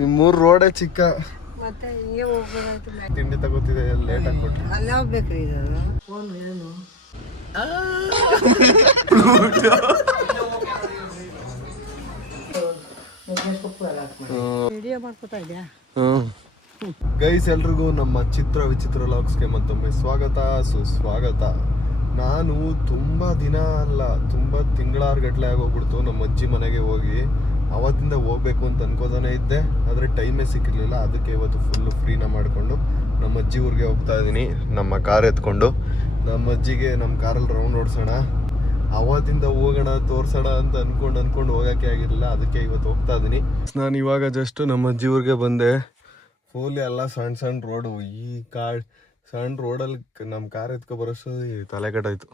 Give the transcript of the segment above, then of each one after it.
ನಿಮ್ಮೂರು ರೋಡೇ ಚಿಕ್ಕ. ಮತ್ತೆ ಹಿಂಗೆ ಹೋಗ್ಬೋದಾಯ್ತು. ತಿಂಡಿ ತಗೋತಿದೆ, ಲೇಟ್ ಆಗಿ ಕೊಟ್ರಿ. ಅಲ್ಲಿ ಹೋಗ್ಬೇಕ್ರಿ ಇದು ಫೋನ್ ಏನು ವಿಡಿಯೋ ಮಾಡ್ಕೊತಾ ಇದೆಯಾ? ಗೈಸ್, ಎಲ್ರಿಗೂ ನಮ್ಮ ಚಿತ್ರ ವಿಚಿತ್ರ ಲಾಗ್ಸ್ಗೆ ಮತ್ತೊಮ್ಮೆ ಸ್ವಾಗತ ಸುಸ್ವಾಗತ. ನಾನು ತುಂಬ ದಿನ ಅಲ್ಲ, ತುಂಬ ತಿಂಗಳಾರ್ಗಟ್ಲೆ ಆಗೋಗ್ಬಿಡ್ತು ನಮ್ಮ ಅಜ್ಜಿ ಮನೆಗೆ ಹೋಗಿ. ಅವತ್ತಿಂದ ಹೋಗ್ಬೇಕು ಅಂತ ಅನ್ಕೋತಾನೆ ಇದ್ದೆ, ಆದರೆ ಟೈಮೇ ಸಿಕ್ಕಿರಲಿಲ್ಲ. ಅದಕ್ಕೆ ಇವತ್ತು ಫುಲ್ಲು ಫ್ರೀನ ಮಾಡಿಕೊಂಡು ನಮ್ಮ ಅಜ್ಜಿ ಊರಿಗೆ ಹೋಗ್ತಾ ಇದ್ದೀನಿ, ನಮ್ಮ ಕಾರ್ ಎತ್ಕೊಂಡು. ನಮ್ಮ ಅಜ್ಜಿಗೆ ನಮ್ಮ ಕಾರಲ್ಲಿ ರೌಂಡ್ ಓಡಿಸೋಣ, ಅವತ್ತಿಂದ ಹೋಗೋಣ ತೋರ್ಸೋಣ ಅಂತ ಅನ್ಕೊಂಡು ಹೋಗೋಕ್ಕೆ ಆಗಿರಲಿಲ್ಲ. ಅದಕ್ಕೆ ಇವತ್ತು ಹೋಗ್ತಾ ಇದ್ದೀನಿ. ನಾನು ಇವಾಗ ಜಸ್ಟ್ ನಮ್ಮ ಅಜ್ಜಿ ಊರಿಗೆ ಬಂದೆ. ಫುಲ್ ಎಲ್ಲ ಸಣ್ಣ ಸಣ್ಣ ರೋಡು. ಈ ಸಣ್ಣ ರೋಡಲ್ಲಿ ನಮ್ಮ ಕಾರ್ ಎತ್ಕೊ ಬರೋಷ್ಟು ತಲೆ ಕೆಟ್ಟಾಯ್ತು.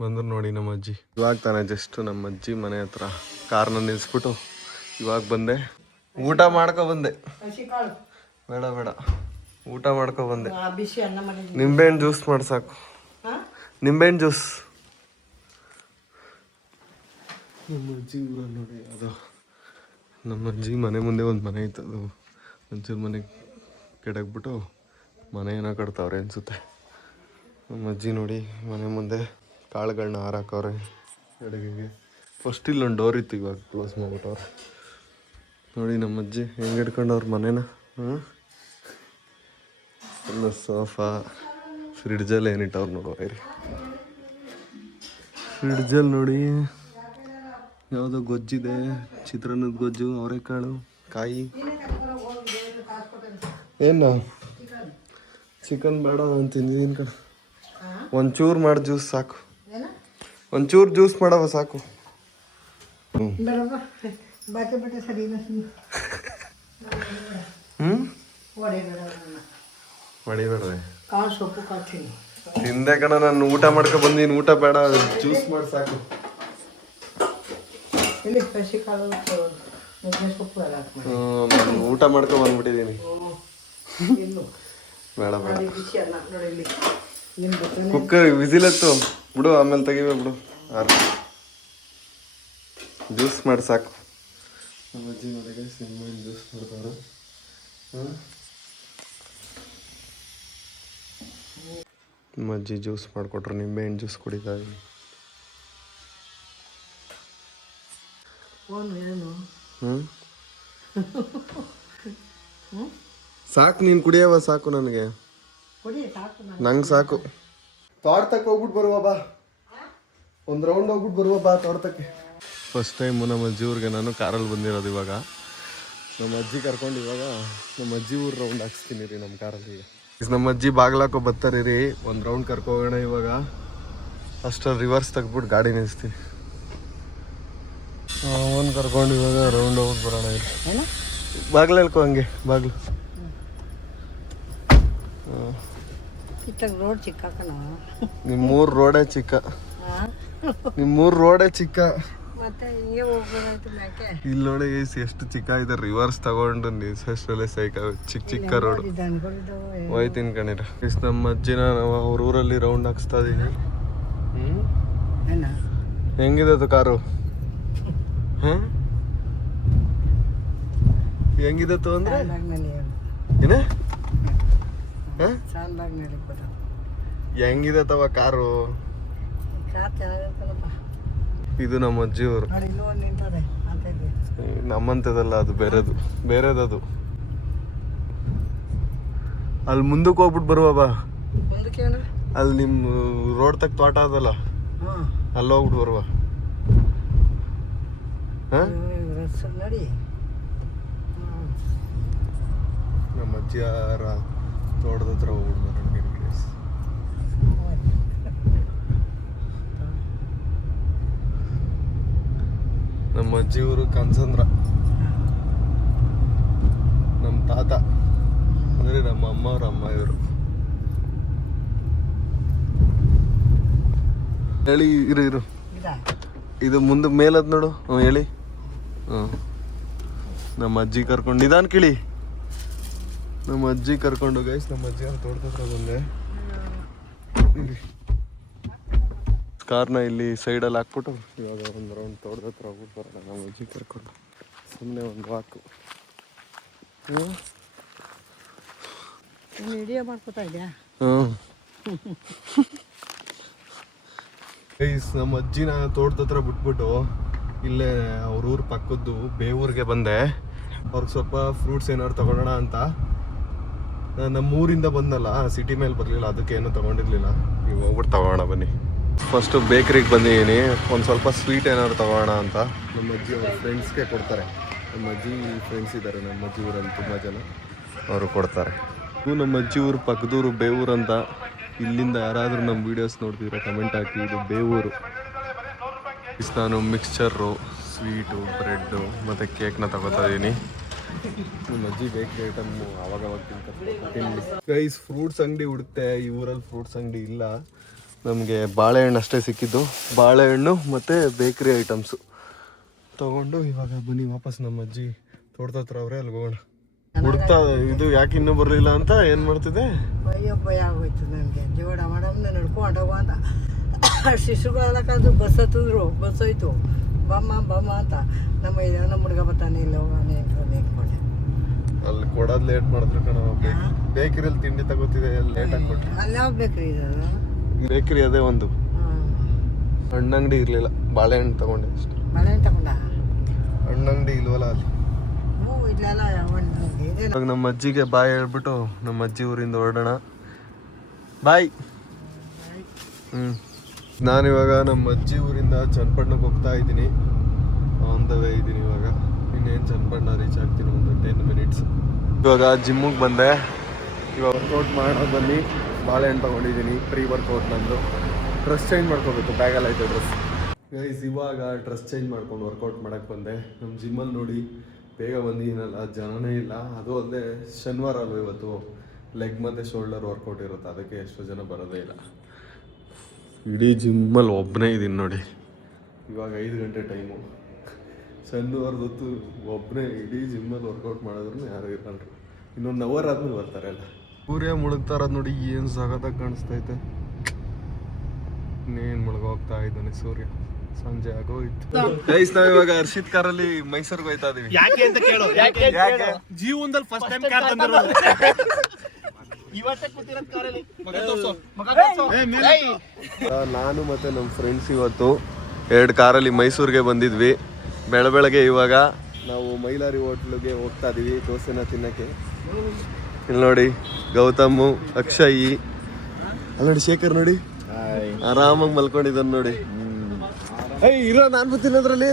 ಬಂದ್ರು ನೋಡಿ ನಮ್ಮ ಅಜ್ಜಿ. ಇವಾಗ ತಾನೆ ಜಸ್ಟ್ ನಮ್ಮ ಅಜ್ಜಿ ಮನೆ ಹತ್ರ ಕಾರ್ನ ನಿಲ್ಲಿಸ್ಬಿಟ್ಟು ಇವಾಗ ಬಂದೆ. ಊಟ ಮಾಡ್ಕೊ ಬಂದೆ. ಬೇಡ ಬೇಡ, ಊಟ ಮಾಡ್ಕೊ ಬಂದೆ. ನಿಂಬೆಹಣ್ಣು ಜ್ಯೂಸ್ ಮಾಡಿ ಸಾಕು. ನಿಂಬೆಹಣ್ಣು ಜ್ಯೂಸ್. ನಮ್ಮ ಅಜ್ಜಿ ಊರಲ್ಲಿ ನೋಡಿ, ಅದು ನಮ್ಮ ಅಜ್ಜಿ ಮನೆ ಮುಂದೆ ಒಂದು ಮನೆ ಇತ್ತು. ಅದು ಒಂಚೂರು ಮನೆ ಕೆಡಕ್ಬಿಟ್ಟು ಮನೆ ಏನೋ ಕಟ್ತಾವ್ರೆ ಅನಿಸುತ್ತೆ. ನಮ್ಮ ಅಜ್ಜಿ ನೋಡಿ ಮನೆ ಮುಂದೆ ಕಾಳುಗಳನ್ನ ಹಾರಾಕವ್ರೆ ಅಡುಗೆಗೆ. ಫಸ್ಟ್ ಇಲ್ಲೊಂದು ಡೋರ್ ಇತ್ತು, ಇವಾಗ ಕ್ಲೋಸ್ ಮಾಡ್ಬಿಟ್ಟವ್ರೆ. ನೋಡಿ ನಮ್ಮ ಅಜ್ಜಿ ಹೆಂಗೆ ಹಿಡ್ಕೊಂಡವ್ರ ಮನೇನ. ಎಲ್ಲ ಸೋಫಾ, ಫ್ರಿಡ್ಜಲ್ಲಿ ಏನಿಟ್ಟವ್ರು ನೋಡುವ. ಫ್ರಿಡ್ಜಲ್ಲಿ ನೋಡಿ ಯಾವುದೋ ಗೊಜ್ಜಿದೆ, ಚಿತ್ರಾನ್ನದ ಗೊಜ್ಜು, ಅವರೆಕಾಳು, ಕಾಯಿ. ಏನು ಚಿಕನ್ ಬೇಡ ನಾನು ತಿಂದಿದ್ದೀನಿ ಕಣ. ಒಂಚೂರು ಮಾಡಿ ಜ್ಯೂಸ್ ಸಾಕು, ಒಂಚೂರು ಜ್ಯೂಸ್ ಮಾಡವ ಸಾಕು. ಹೊಡಿಬೇಡ್ರೆ ತಿಂದೆ ಕಣ. ನಾನು ಊಟ ಮಾಡ್ಕೊ ಬಂದೀನಿ, ಊಟ ಬೇಡ, ಜ್ಯೂಸ್ ಮಾಡಿ ಸಾಕು. ಊಟ ಮಾಡ್ಕೊ ಬಂದ್ಬಿಟ್ಟಿದ್ದೀನಿ. ಬೇಡ ಬೇಡ, ಕುಕ್ಕರ್ ವಿಸಿಲ್ ಎತ್ತು ಬಿಡು, ಆಮೇಲೆ ತೆಗಿವೆ ಬಿಡು. ಜ್ಯೂಸ್ ಮಾಡಿ ಸಾಕು. ನಮ್ಮ ಅಜ್ಜಿ ಮನೆಗೆ ನಿಂಬೆಹಣ್ಣು ಜ್ಯೂಸ್ ಮಾಡ್ತಾರೆ. ನಮ್ಮ ಅಜ್ಜಿ ಜ್ಯೂಸ್ ಮಾಡಿಕೊಟ್ರು, ನಿಂಬೆಹಣ್ಣು ಜ್ಯೂಸ್ ಕುಡಿತಾ ಇದ್ದೀನಿ. ಸಾಕು, ನೀನು ಕುಡಿಯವ ಸಾಕು. ನನಗೆ ನಂಗೆ ಸಾಕು. ತೋಟಕ್ಕೆ ಹೋಗ್ಬಿಟ್ಟು ಬರುವ ಬಾ, ಒಂದು ರೌಂಡ್ ಹೋಗ್ಬಿಟ್ಟು ಬರುವ ಬಾ ತೋಟಕ್ಕೆ. ಫಸ್ಟ್ ಟೈಮು ನಮ್ಮ ಅಜ್ಜಿ ಊರಿಗೆ ನಾನು ಕಾರಲ್ಲಿ ಬಂದಿರೋದು. ಇವಾಗ ನಮ್ಮ ಅಜ್ಜಿ ಕರ್ಕೊಂಡು ಇವಾಗ ನಮ್ಮ ಅಜ್ಜಿ ಊರು ರೌಂಡ್ ಹಾಕ್ಸ್ತೀನಿ ರೀ ನಮ್ಮ ಕಾರಲ್ಲಿ. ಈಗ ನಮ್ಮ ಅಜ್ಜಿ ಬಾಗ್ಲಾಕೋ ಬರ್ತಾರೆ ರೀ, ಒಂದು ರೌಂಡ್ ಕರ್ಕೋಗೋಣ. ಇವಾಗ ಅಷ್ಟರಲ್ಲಿ ರಿವರ್ಸ್ ತೆಗ್ದ್ಬಿಟ್ಟು ಗಾಡಿ ನಿಲ್ಲಿಸ್ತೀನಿ. ಒಂದು ಕರ್ಕೊಂಡು ಇವಾಗ ರೌಂಡ್ ಹೋಗ್ಬಿಟ್ಟು ಬರೋಣ. ಇಲ್ಲಿ ಬಾಗ್ಲು ಹೇಳ್ಕೊ, ಹಂಗೆ ಬಾಗ್ಲು. ರೋಡ್ ಚಿಕ್ಕ, ನಿಮ್ಮೂರು ರೋಡೇ ಚಿಕ್ಕ. ನಿಮ್ಮೂರು ರೋಡೇ ಚಿಕ್ಕ. ಮತ್ತೆ ಹಿಂಗೆ ಹೋಗ್ಬೋದಾಯ್ತು ಮ್ಯಾಕೆ. ಇಲ್ಲಿ ನೋಡಿ ಎಷ್ಟು ಚಿಕ್ಕ ಇದೆ. ರಿವರ್ಸ್ ತಗೊಂಡು ನಿಲ್ಸಷ್ಟರಲ್ಲೇ ಸೈಕ ಚಿಕ್ಕ ಚಿಕ್ಕ ರೋಡು. ಹೋಯ್ತೀನಿ ಕಣಿರ. ನಮ್ಮ ಅಜ್ಜಿನ ನಾವು ಅವ್ರ ಊರಲ್ಲಿ ರೌಂಡ್ ಹಾಕ್ಸ್ತಾ ಇದೀನಿ. ಹೆಂಗಿದೆ ಅದು ಕಾರು? ಹೆಂಗಿದತ್ತು ಅಂದ್ರೆ ಏನ ಹೆಂಗಿದೆ ತವ ಕಾರು? ಇದು ನಮ್ಮ ಅಜ್ಜಿ ಅವರು. ನಮ್ಮಂತದಲ್ಲ, ಅದು ಬೇರೆದದು. ಅಲ್ಲಿ ಮುಂದಕ್ಕೆ ಹೋಗ್ಬಿಟ್ಟು ಬರುವ ಬಾ. ಅಲ್ಲಿ ನಿಮ್ಮ ರೋಡ್ ತಕ್ಕ ತೋಟ ಅದಲ್ಲ, ಅಲ್ಲಿ ಹೋಗ್ಬಿಟ್ಟು ಬರುವ. ನಮ್ಮ ಅಜ್ಜಿಯಾರ ತೋಟದ ಹತ್ರ ಹೋಗ್ಬಿಟ್ಟು ಬರೋಣ. ನಮ್ಮ ಅಜ್ಜಿ ಊರು ಕನ್ಸಂದ್ರ. ನಮ್ಮ ತಾತ ಅಂದರೆ ನಮ್ಮ ಅಮ್ಮ ಅವ್ರ ಅಮ್ಮ ಇವರು. ಹೇಳಿ, ಇರು ಇದು ಮುಂದೆ ಮೇಲದ್ ನೋಡು. ಹೇಳಿ. ನಮ್ಮ ಅಜ್ಜಿ ಕರ್ಕೊಂಡು ನಿಧಾನ ಕಿಳಿ. ನಮ್ಮ ಅಜ್ಜಿ ಕರ್ಕೊಂಡು ಗೈಸ್ ನಮ್ಮ ಅಜ್ಜಿ ಅವ್ರ ತೋಟದ ಹತ್ರ ಬಂದೆ. ಕಾರ್ನ ಇಲ್ಲಿ ಸೈಡಲ್ಲಿ ಹಾಕ್ಬಿಟ್ಟು ಇವಾಗ ಒಂದು ರೌಂಡ್ ತೋಟದ ಹತ್ರ ಹೋಗ್ಬಿಟ್ಟು ಬರೋಣ. ನಮ್ಮ ಅಜ್ಜಿ ಕರ್ಕೊಂಡು ಸುಮ್ಮನೆ ಒಂದು ವಾಕು. ನೀನು ವಿಡಿಯೋ ಮಾಡ್ಕೊತಾ ಇದೆಯಾ? ಗೈಸ್ ನಮ್ಮ ಅಜ್ಜಿನ ತೋಟದ ಹತ್ರ ಬಿಟ್ಬಿಟ್ಟು ಇಲ್ಲೇ ಅವ್ರ ಊರು ಪಕ್ಕದ್ದು ಬೇವೂರಿಗೆ ಬಂದೆ. ಅವ್ರಿಗೆ ಸ್ವಲ್ಪ ಫ್ರೂಟ್ಸ್ ಏನಾದ್ರು ತಗೊಳ್ಳೋಣ ಅಂತ. ನಮ್ಮ ಊರಿಂದ ಬಂದಲ್ಲ, ಸಿಟಿ ಮೇಲೆ ಬರಲಿಲ್ಲ, ಅದಕ್ಕೆ ಏನೂ ತೊಗೊಂಡಿರ್ಲಿಲ್ಲ. ನೀವು ಹೋಗ್ಬಿಟ್ಟು ತಗೋಣ ಬನ್ನಿ. ಫಸ್ಟು ಬೇಕ್ರಿಗೆ ಬಂದಿದ್ದೀನಿ, ಒಂದು ಸ್ವಲ್ಪ ಸ್ವೀಟ್ ಏನಾದ್ರು ತಗೋಣ ಅಂತ. ನಮ್ಮ ಅಜ್ಜಿ ಅವ್ರ ಫ್ರೆಂಡ್ಸ್ಗೆ ಕೊಡ್ತಾರೆ. ನಮ್ಮ ಅಜ್ಜಿ ಫ್ರೆಂಡ್ಸ್ ಇದ್ದಾರೆ ನಮ್ಮ ಅಜ್ಜಿ ಊರಲ್ಲಿ ತುಂಬ ಜನ, ಅವರು ಕೊಡ್ತಾರೆ. ಇದು ನಮ್ಮ ಅಜ್ಜಿ ಊರು ಪಕ್ಕದೂರು ಬೇವೂರು ಅಂತ. ಇಲ್ಲಿಂದ ಯಾರಾದರೂ ನಮ್ಮ ವೀಡಿಯೋಸ್ ನೋಡ್ತಿದ್ರೆ ಕಮೆಂಟ್ ಹಾಕಿ. ಇದು ಬೇವೂರು. ನಾನು ಮಿಕ್ಸ್ಚರು, ಸ್ವೀಟು, ಬ್ರೆಡ್ಡು ಮತ್ತು ಕೇಕ್ನ ತಗೋತಾ ಇದ್ದೀನಿ. ನಮ್ಮ ಅಜ್ಜಿ ಬೇಕ್ರಿ ಐಟಮ್ಮು ಆವಾಗವಾಗ ತಿನ್ನಿ. ಗೈಸ್ ಫ್ರೂಟ್ಸ್ ಅಂಗಡಿ ಹುಡುಕ್ತೆ, ಈ ಊರಲ್ಲಿ ಫ್ರೂಟ್ಸ್ ಅಂಗಡಿ ಇಲ್ಲ. ನಮಗೆ ಬಾಳೆಹಣ್ಣು ಅಷ್ಟೇ ಸಿಕ್ಕಿದ್ದು. ಬಾಳೆಹಣ್ಣು ಮತ್ತು ಬೇಕ್ರಿ ಐಟಮ್ಸು ತೊಗೊಂಡು ಇವಾಗ ಬನ್ನಿ ವಾಪಸ್ ನಮ್ಮ ಅಜ್ಜಿ ತೋಟದ ಹತ್ರ ಅವರೇ ಅಲ್ಲಿ ಹೋಗೋಣ. ಹುಡುಕ್ತಾ ಇದು ಯಾಕೆ ಇನ್ನೂ ಬರಲಿಲ್ಲ ಅಂತ ಏನು ಮಾಡ್ತಿದೆ. ಭಯ ಆಗೋಯ್ತು ನನಗೆ. ಜೋಡ ಮೇಡಮ್ನ ನಡ್ಕೊಂಡು ಹೋಗೋ ಅಂತ ಶಿಶುಗಳೆಲ್ಲ ಕಳೆದು ಬಸ್ ಹತ್ತಿದ್ರು. ಬಸ್ ಹೋಯ್ತು, ಬಮ್ಮ ಅಂತ. ನಮ್ಮ ಹುಡುಗ ಬರ್ತಾನೆ, ಇಲ್ಲ ಹೋಗೋಣ ನಿಂತ್ಕೊಂಡೆ. ಅಲ್ಲಿ ಕೊಡೋದು ಲೇಟ್ ಮಾಡಿದ್ರು ಕಣ. ಬೇಕರಿಯಲ್ಲಿ ತಿಂಡಿ ತಗೋತಿದೆ, ಲೇಟ್ ಆಗಿ ಕೊಟ್ಟರು. ಅಲ್ಲಿ ಯಾವ ಬೇಕ್ರಿ ಇದೆ? ಬೇಕ್ರಿ ಅದೇ ಒಂದು. ಹಣ್ಣಂಗಡಿ ಇರಲಿಲ್ಲ, ಬಾಳೆಹಣ್ಣು ತಗೊಂಡೆ ಅಷ್ಟೇ. ಬಾಳೆಹಣ್ಣು ತಗೊಂಡ? ಹಣ್ಣಂಗಡಿ ಇಲ್ವಲ್ಲ ಅಲ್ಲಿ. ಇಲ್ಲೆಲ್ಲ ಇವಾಗ ನಮ್ಮ ಅಜ್ಜಿಗೆ ಬಾಯ್ ಹೇಳ್ಬಿಟ್ಟು ನಮ್ಮ ಅಜ್ಜಿ ಊರಿಂದ ಹೊರಡೋಣ. ಬಾಯ್. ನಾನಿವಾಗ ನಮ್ಮ ಅಜ್ಜಿ ಊರಿಂದ ಚನ್ನಪಟ್ಟಣಕ್ಕೆ ಹೋಗ್ತಾ ಇದ್ದೀನಿ. ಆನ್ ದ ವೇ ಇದ್ದೀನಿ ಇವಾಗ. ಇನ್ನೇನು ಚನ್ನಪಟ್ಟಣ ರೀಚ್ ಆಗ್ತೀನಿ ಒಂದು 10 ಮಿನಿಟ್ಸ್. ಇವಾಗ ಜಿಮ್ಮಿಗೆ ಬಂದೆ. ಇವಾಗ ವರ್ಕೌಟ್ ಮಾಡೋ ಬನ್ನಿ. ಬಾಳೆಹಣ್ಣು ತೊಗೊಂಡಿದ್ದೀನಿ, ಪ್ರೀ ವರ್ಕೌಟ್ ನಂದು. ಡ್ರೆಸ್ ಚೇಂಜ್ ಮಾಡ್ಕೋಬೇಕು, ಬ್ಯಾಗಲ್ಲಿ ಐತೆ ಡ್ರೆಸ್. ಗೈಸ್ ಇವಾಗ ಡ್ರೆಸ್ ಚೇಂಜ್ ಮಾಡ್ಕೊಂಡು ವರ್ಕೌಟ್ ಮಾಡೋಕ್ಕೆ ಬಂದೆ. ನಮ್ಮ ಜಿಮ್ಮಲ್ಲಿ ನೋಡಿ ಬೇಗ ಬಂದಿದ್ದೀನಲ್ಲ, ಜನನೇ ಇಲ್ಲ. ಅದು ಅಲ್ಲದೆ ಶನಿವಾರ ಅಲ್ವ ಇವತ್ತು, ಲೆಗ್ ಮತ್ತು ಶೋಲ್ಡರ್ ವರ್ಕೌಟ್ ಇರುತ್ತೆ, ಅದಕ್ಕೆ ಎಷ್ಟೋ ಜನ ಬರೋದೇ ಇಲ್ಲ. ಇಡೀ ಜಿಮ್ಮಲ್ಲಿ ಒಬ್ಬನೇ ಇದ್ದೀನಿ ನೋಡಿ. ಇವಾಗ 5 ಗಂಟೆ ಟೈಮು. ಶನಿವಾರದ ಹೊತ್ತು ಒಬ್ಬನೇ ಇಡೀ ಜಿಮ್ಮಲ್ಲಿ ವರ್ಕೌಟ್ ಮಾಡಿದ್ರು ಯಾರು ಇರಲ್ರು. ಇನ್ನೊಂದು ಅವರ್ ಆದ್ಮೇಲೆ ಬರ್ತಾರೆ ಎಲ್ಲ. ಸೂರ್ಯ ಮುಳುಗ್ತಾ ಇರೋದು ನೋಡಿ, ಏನು ಸಖತ್ತಾಗಿ ಕಾಣಿಸ್ತೈತೆ. ಇನ್ನೇನು ಮುಳುಗೋಗ್ತಾ ಇದ್ದಾನೆ ಸೂರ್ಯ. ಸಂಜೆ ಆಗೋಯ್ತು. ಗೈಸ್ ನಾವ್ ಇವಾಗ ಹರ್ಷಿತ್ ಕಾರಲ್ಲಿ ಮೈಸೂರಿಗೆ ಹೋಯ್ತಾ ಇದೀವಿ. ಯಾಕೆ ಅಂತ ಕೇಳು. ಯಾಕೆ ಜೀವನದಲ್ಲಿ ಫಸ್ಟ್ ಟೈಮ್ ಕಾರ್ ತಂದಿರೋದು. ಇವತ್ತೇ ಕೂತಿರೋದು ಕಾರಲ್ಲಿ. ನಾನು ಮತ್ತೆ ನಮ್ಮ ಫ್ರೆಂಡ್ಸ್ ಇವತ್ತು 2 ಕಾರಲ್ಲಿ ಮೈಸೂರಿಗೆ ಬಂದಿದ್ವಿ. ಬೆಳಗ್ಗೆ ಇವಾಗ ನಾವು ಮೈಲಾರಿ ಹೋಟ್ಲಿಗೆ ಹೋಗ್ತಾ ಇದೀವಿ ದೋಸೆನ ತಿನ್ನಕ್ಕೆ. ಇಲ್ಲಿ ನೋಡಿ ಗೌತಮು, ಅಕ್ಷಯ್, ಅಲ್ಲಿ ನೋಡಿ ಶೇಖರ್ ನೋಡಿ ಆರಾಮಾಗಿ ಮಲ್ಕೊಂಡಿದ್ದಾನೆ ನೋಡಿ. ಇರೋ ನಾನು ಬರ್ತೀನಿ ಅದ್ರಲ್ಲಿ.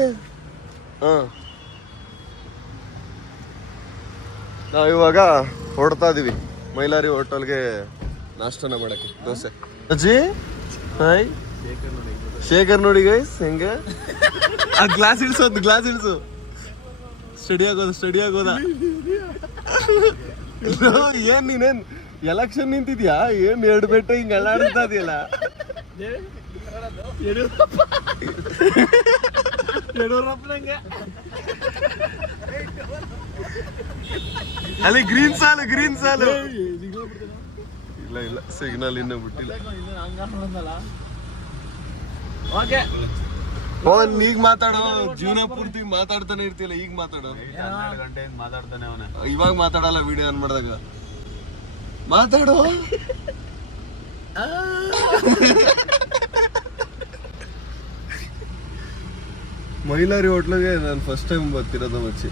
ನಾವಿವಾಗ ಹೊರಡ್ತಾ ಇದೀವಿ ಮೈಲಾರಿ ಹೋಟೆಲ್ಗೆ ನಾಷ್ಟನ ಮಾಡಕ್ಕೆ. ದೋಸೆ. ಅಜ್ಜಿ ಹಾಯ್. ಶೇಖರ್ ನೋಡಿ ಗೈಸ್ ಹೆಂಗೆ. ಆ ಗ್ಲಾಸ್ ಇಳಿಸೋದು, ಗ್ಲಾಸ್ ಇಳಿಸು. ಸ್ಟಡಿ ಆಗೋದ. ಏನ್ ನೀನೇನ್ ಎಲೆಕ್ಷನ್ ನಿಂತಿದ್ಯಾ? ಏನ್ 2 ಬೆಟ್ಟ ಹಿಂಗೆ ಅಲ್ಲಾಡ್ತಾ ಇದೆಯಲ್ಲ. ಅಲ್ಲಿ ಗ್ರೀನ್ ಸಾಲು. ಇಲ್ಲ ಸಿಗ್ನಲ್ ಇನ್ನೂ ಬಿಟ್ಟಿಲ್ಲ. ಫೋನ್ ಈಗ ಮಾತಾಡೋ, ಜೀವನ ಪೂರ್ತಿ ಮಾತಾಡ್ತಾನೆ ಇರ್ತಿಲ್ಲ. ಈಗ ಮಾತಾಡೋ. 12 ಗಂಟೆಯಿಂದ ಮಾತಾಡ್ತಾನೆ ಅವನ. ಇವಾಗ ಮಾತಾಡಲ್ಲ, ವಿಡಿಯೋ ಆನ್ ಮಾಡಿದಾಗ ಮಾತಾಡೋ. ಮೈಲಾರಿ ಹೋಟ್ಲಿಗೆ ನಾನು ಫಸ್ಟ್ ಟೈಮ್ ಬರ್ತಿರೋದು ಮಚ್ಚಿ.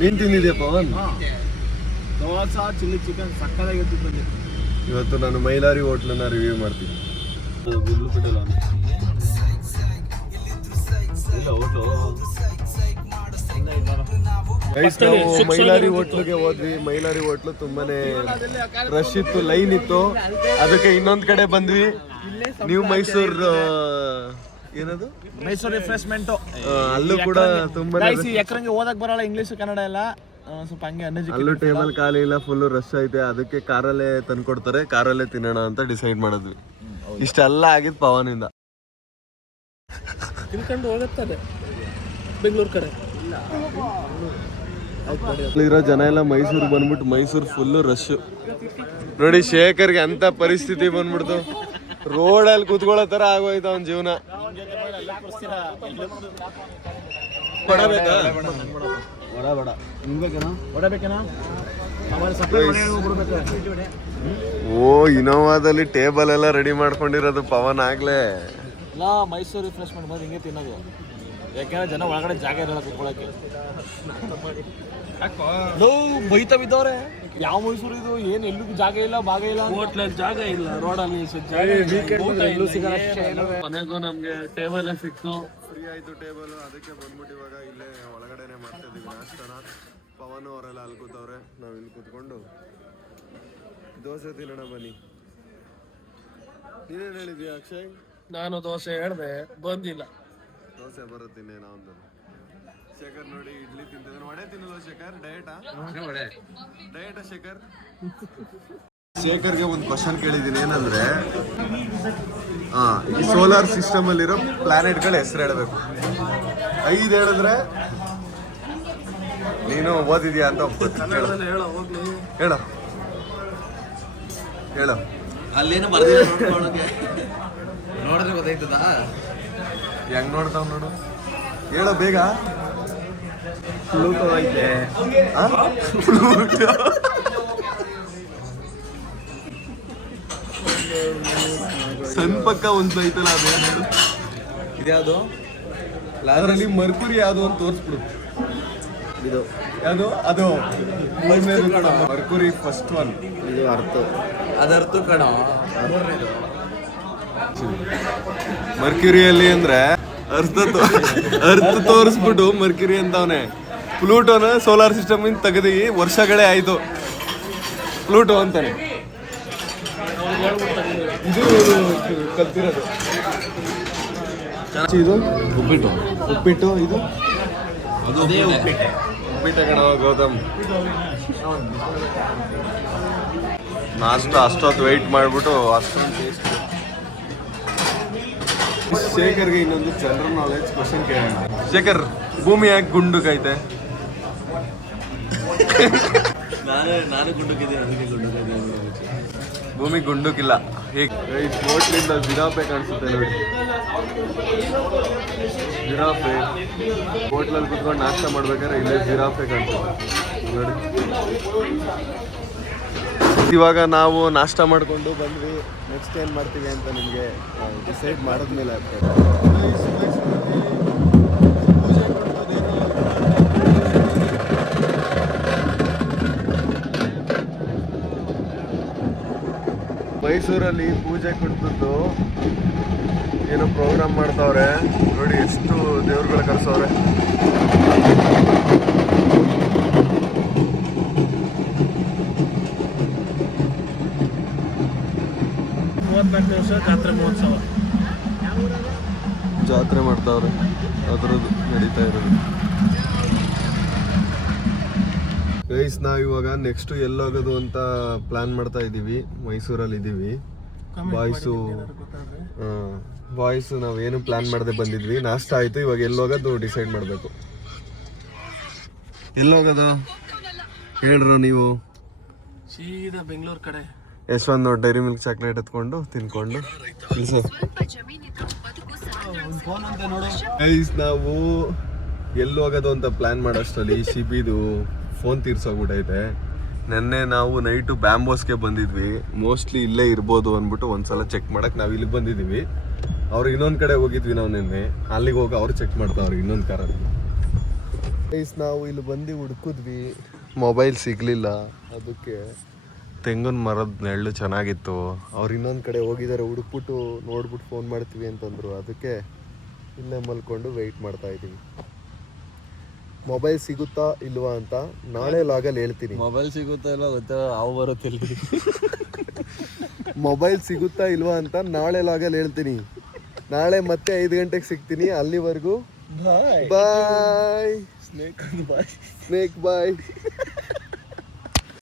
ನೀನ್ ತಿಂದಿದ್ಯಾ ಪವನ್? ದೋಸೆ, ಚಿಲ್ಲಿ ಚಿಕನ್ ಸಕ್ಕತ್ತಾಗಿತ್ತು. ಇವತ್ತು ನಾನು ಮೈಲಾರಿ ಹೋಟ್ಲನ್ನ ರಿವ್ಯೂ ಮಾಡ್ತೀನಿ. ನಾವು ಮೈಲಾರಿ ಹೋಟ್ಲಿಗೆ ಹೋದ್ವಿ. ಮೈಲಾರಿ ಹೋಟ್ಲು ತುಂಬಾನೇ ರಶ್ ಇತ್ತು, ಲೈನ್ ಇತ್ತು. ಅದಕ್ಕೆ ಇನ್ನೊಂದ್ ಕಡೆ ಬಂದ್ವಿ. ನೀವು ಮೈಸೂರು ಏನದು ಮೈಸೂರು ರಿಫ್ರೆಶ್ಮೆಂಟ್, ಅಲ್ಲೂ ಕೂಡ ತುಂಬಾ ಎಕರಂಗೆ ಓದಕ್ ಬರಲ್ಲ, ಇಂಗ್ಲಿಷ್ ಕನ್ನಡ ಎಲ್ಲ ಸ್ವಲ್ಪ ಹಂಗೆ. ಅಲ್ಲೂ ಟೇಬಲ್ ಖಾಲಿ ಇಲ್ಲ, ಫುಲ್ ರಶ್ ಐತೆ. ಅದಕ್ಕೆ ಕಾರಲ್ಲೇ ತಂದ್ಕೊಡ್ತಾರೆ, ಕಾರಲ್ಲೇ ತಿನ್ನೋಣ ಅಂತ ಡಿಸೈಡ್ ಮಾಡಿದ್ವಿ. ಇಷ್ಟೆಲ್ಲ ಆಗಿದ್ದು ಪವನಿಂದ. ತಿನ್ಕೊಂಡು ಹೋಗುತ್ತದೆ ಬೆಂಗಳೂರು ಕಡೆ. ಇರೋ ಜನ ಎಲ್ಲ ಮೈಸೂರು ಬಂದ್ಬಿಟ್ಟು ಮೈಸೂರು ಫುಲ್ಲು ರಶ್ ನೋಡಿ. ಶೇಖರ್ಗೆ ಅಂತ ಪರಿಸ್ಥಿತಿ ಬಂದ್ಬಿಡ್ತು. ರೋಡಲ್ಲಿ ಕೂತ್ಕೊಳ್ಳೋ ತರ ಆಗೋಯ್ತು ಅವನ ಜೀವನ. ವಡ ಬೇಕೇನಾ? ಓ ಇನೋವಾದಲ್ಲಿ ಟೇಬಲ್ ಎಲ್ಲ ರೆಡಿ ಮಾಡ್ಕೊಂಡಿರೋದು ಪವನ್ ಆಗ್ಲೇ. ಇಲ್ಲ ಮೈಸೂರು ರಿಫ್ರೆಶ್ಮೆಂಟ್ ಬಂದು ಹಿಂಗೆ ತಿನ್ನೋದು, ಯಾಕೆಂದ್ರೆ ಜನ ಒಳಗಡೆ ಜಾಗ ಇರಲ್ಲ ಕುತ್ಕೊಳ್ಳೋಕೆ. ಬೈತಾ ಬಿದ್ದವ್ರೆ, ಯಾವ ಮೈಸೂರು ಇದು, ಏನು ಎಲ್ಲೂ ಜಾಗ ಇಲ್ಲ, ಭಾಗ ಇಲ್ಲ, ಹೋಟ್ಲಲ್ಲಿ ಜಾಗ ಇಲ್ಲ, ರೋಡಲ್ಲಿ ಮನೆಗೂ ನಮಗೆ ಟೇಬಲ್ ಸಿಕ್ತು, ಫ್ರೀ ಆಯ್ತು ಟೇಬಲ್. ಅದಕ್ಕೆ ಬಂದ್ಬಿಟ್ಟು ಇವಾಗ ಇಲ್ಲೇ ಒಳಗಡೆನೆ ಮಾಡ್ತಾ ಇದೀವಿ ನಾಷ್ಟನ. ಪವನ್ ಅವರೆಲ್ಲ ಅಲ್ಲಿ ಕೂತವ್ರೆ, ನಾವು ಇಲ್ಲಿ ಕೂತ್ಕೊಂಡು ದೋಸೆ ತಿನ್ನೋಣ ಬನ್ನಿ. ನೀನೇನು ಹೇಳಿದ್ಯಾ ಅಕ್ಷಯ್? ನಾನು ದೋಸೆ ಹೇಳಿದೆ, ಬಂದಿಲ್ಲ. ದೋಸೆ ಬರುತ್ತೀನಿ ನಾವೊಂದು. ಶೇಖರ್ ನೋಡಿ ಇಡ್ಲಿ ತಿಂತಿದ್ದಾನೆ. ವಡೆ ತಿನ್ನೋದು ಶೇಖರ್? ಡಯಟಾ ಶೇಖರ್? ಶೇಖರ್ಗೆ ಒಂದು ಕ್ವಶನ್ ಕೇಳಿದ್ದೀನಿ, ಏನಂದ್ರೆ ಈ ಸೋಲಾರ್ ಸಿಸ್ಟಮ್ ಅಲ್ಲಿರೋ ಪ್ಲಾನೆಟ್ಗಳ ಹೆಸರು ಹೇಳಬೇಕು. 5 ಹೇಳಿದ್ರೆ ನೀನು ಓದಿದ್ಯಾ ಅಂತ ಹೇಳ ಹೇಳ. ಅಲ್ಲೇನು ಬರ್ದಿಲ್ಲ, ನೋಡಿದ್ರೆ ಗೊತ್ತಾಯ್ತದ. ಹೆಂಗ್ ನೋಡ್ತಾವ್ ನೋಡು, ಹೇಳೋ ಬೇಗ. ಪ್ಲೂಟೋ ಐತೆ, ಸಣ್ಣ ಪಕ್ಕ ಒಂದು ಐತಲ್ಲ, ಅದೇನು ಇದ್ಯಾವುದು? ಅದರಲ್ಲಿ ಮರ್ಕುರಿ ಯಾವುದು ಅಂತ ತೋರಿಸ್ಬಿಡು. ಇದು ಯಾವುದು? ಅದು ಮರ್ಕುರಿ ಫಸ್ಟ್ ಒನ್. ಇದು ಅದರ್ಥ ಕಣ. ಮರ್ಕ್ಯುರಿಯಲ್ಲಿ ಅಂದ್ರೆ ಅರ್ಥ ತೋರಿಸ್ಬಿಟ್ಟು ಮರ್ಕ್ಯುರಿ ಅಂತವನೆ. ಪ್ಲೂಟೋನ ಸೋಲಾರ್ ಸಿಸ್ಟಮ್ ಇಂದ ತೆಗೆದು ವರ್ಷಗಳೇ ಆಯ್ತು, ಪ್ಲೂಟೋ ಅಂತಾನೆ. ಇದು ಕಲ್ತಿರೋದು. ಇದು ಉಪ್ಪಿಟ್ಟು ಇದು ಉಪ್ಪಿಟ್ಟು ಕಣ ಗೌತಮ್. ನಾಷ್ಟ ಅಷ್ಟೊತ್ತು ವೆಯ್ಟ್ ಮಾಡಿಬಿಟ್ಟು ಅಷ್ಟೊಂದು ಟೇಸ್ಟ್. ಶೇಖರ್ಗೆ ಇನ್ನೊಂದು ಜನರಲ್ ನಾಲೆಡ್ಜ್ ಕ್ವಶನ್ ಕೇಳೋಣ. ಶೇಖರ್, ಭೂಮಿ ಯಾಕೆ ಗುಂಡುಕೈತೆ? ನಾನು ಗುಂಡುಕಿದ್ದೀನಿ. ಭೂಮಿ ಗುಂಡುಕಿಲ್ಲ. ಹೇಗೆ ಹೋಟ್ಲಿಂದ ಜಿರಾಫೆ ಕಾಣಿಸುತ್ತೆ ನೋಡಿ, ಜಿರಾಫೆ. ಹೋಟ್ಲಲ್ಲಿ ಕುತ್ಕೊಂಡು ನಾಷ್ಟ ಮಾಡ್ಬೇಕಾದ್ರೆ ಇಲ್ಲೇ ಜಿರಾಫೆ ಕಾಣಿಸುತ್ತೆ ನೋಡಿ. ಇವಾಗ ನಾವು ನಾಷ್ಟ ಮಾಡಿಕೊಂಡು ಬಂದ್ವಿ. ನೆಕ್ಸ್ಟ್ ಏನು ಮಾಡ್ತೀವಿ ಅಂತ ನಿಮಗೆ ಡಿಸೈಡ್ ಮಾಡಿದ್ಮೇಲೆ ಮೈಸೂರಲ್ಲಿ ಪೂಜೆ ಕೊಟ್ಬಿಟ್ಟು ಏನೋ ಪ್ರೋಗ್ರಾಮ್ ಮಾಡ್ತಾವ್ರೆ ನೋಡಿ. ಎಷ್ಟು ದೇವ್ರುಗಳು ಕರೆಸವ್ರೆ. ಜಾತ್ರೆ ಮಾಡ್ತಾವ್ರೆ, ಅದ್ರದ್ದು ನಡೀತಾ ಇರೋದು. ಗೈಸ್, ನಾವು ಇವಾಗ ನೆಕ್ಸ್ಟ್ ಎಲ್ಲೋಗೋದು ಅಂತ ಪ್ಲಾನ್ ಮಾಡ್ತಾ ಇದ್ದೀವಿ. ಮೈಸೂರಲ್ಲಿ ಇದ್ದೀವಿ. ಬಾಯ್ಸು ನಾವೇನು ಪ್ಲಾನ್ ಮಾಡದೆ ಬಂದಿದ್ವಿ. ನಾಷ್ಟ ಆಯಿತು, ಇವಾಗ ಎಲ್ಲೋಗೋದು ಡಿಸೈಡ್ ಮಾಡಬೇಕು. ಎಲ್ಲೋಗೋದು ಹೇಳ್ರು ನೀವು? ಸೀದಾ ಬೆಂಗಳೂರು ಕಡೆ ಯಶವಂತ ಡೈರಿ ಮಿಲ್ಕ್ ಚಾಕ್ಲೇಟ್ ಎತ್ಕೊಂಡು ತಿನ್ಕೊಂಡು ಗೈಸ್, ನಾವು ಎಲ್ಲಿ ಹೋಗೋದು ಅಂತ ಪ್ಲಾನ್ ಮಾಡೋಷ್ಟರಲ್ಲಿ ಶಿಬಿದು ಫೋನ್ ತೀರ್ಸೋಗ್ಬಿಟ್ಟೈತೆ. ನೆನ್ನೆ ನಾವು ನೈಟು ಬ್ಯಾಂಬೋಸ್ಗೆ ಬಂದಿದ್ವಿ. ಮೋಸ್ಟ್ಲಿ ಇಲ್ಲೇ ಇರ್ಬೋದು ಅಂದ್ಬಿಟ್ಟು ಒಂದ್ಸಲ ಚೆಕ್ ಮಾಡಕ್ಕೆ ನಾವು ಇಲ್ಲಿಗೆ ಬಂದಿದ್ದೀವಿ. ಅವ್ರು ಇನ್ನೊಂದು ಕಡೆ ಹೋಗಿದ್ವಿ ನಾವು ನಿನ್ನೆ. ಅಲ್ಲಿಗೆ ಹೋಗಿ ಅವ್ರು ಚೆಕ್ ಮಾಡ್ತಾವ್ರಿ ಇನ್ನೊಂದು ಕಾರಲ್ಲಿ. ಗೈಸ್, ನಾವು ಇಲ್ಲಿ ಬಂದು ಹುಡುಕಿದ್ವಿ, ಮೊಬೈಲ್ ಸಿಗಲಿಲ್ಲ. ಅದಕ್ಕೆ ತೆಂಗಿನ ಮರದ ನೆರಳು ಚೆನ್ನಾಗಿತ್ತು. ಅವ್ರು ಇನ್ನೊಂದು ಕಡೆ ಹೋಗಿದ್ದಾರೆ, ಹುಡುಕ್ಬಿಟ್ಟು ನೋಡ್ಬಿಟ್ಟು ಫೋನ್ ಮಾಡ್ತೀವಿ ಅಂತಂದರು. ಅದಕ್ಕೆ ಇಲ್ಲೇ ಮಲ್ಕೊಂಡು ವೆಯ್ಟ್ ಮಾಡ್ತಾ ಇದ್ದೀವಿ. ಮೊಬೈಲ್ ಸಿಗುತ್ತಾ ಇಲ್ವಾ ಅಂತ ನಾಳೆ ಲಾಗಲ್ಲಿ ಹೇಳ್ತೀನಿ. ಮೊಬೈಲ್ ಸಿಗುತ್ತಾ ಇಲ್ಲ ಗೊತ್ತಾ, ಅವು ಬರುತ್ತೆ. ಮೊಬೈಲ್ ಸಿಗುತ್ತಾ ಇಲ್ವಾ ಅಂತ ನಾಳೆ ಲಾಗಲ್ಲಿ ಹೇಳ್ತೀನಿ. ನಾಳೆ ಮತ್ತೆ 5 ಗಂಟೆಗೆ ಸಿಗ್ತೀನಿ. ಅಲ್ಲಿವರೆಗೂ ಬಾಯ್. ಸ್ನೇಕ್ ಬಾಯ್.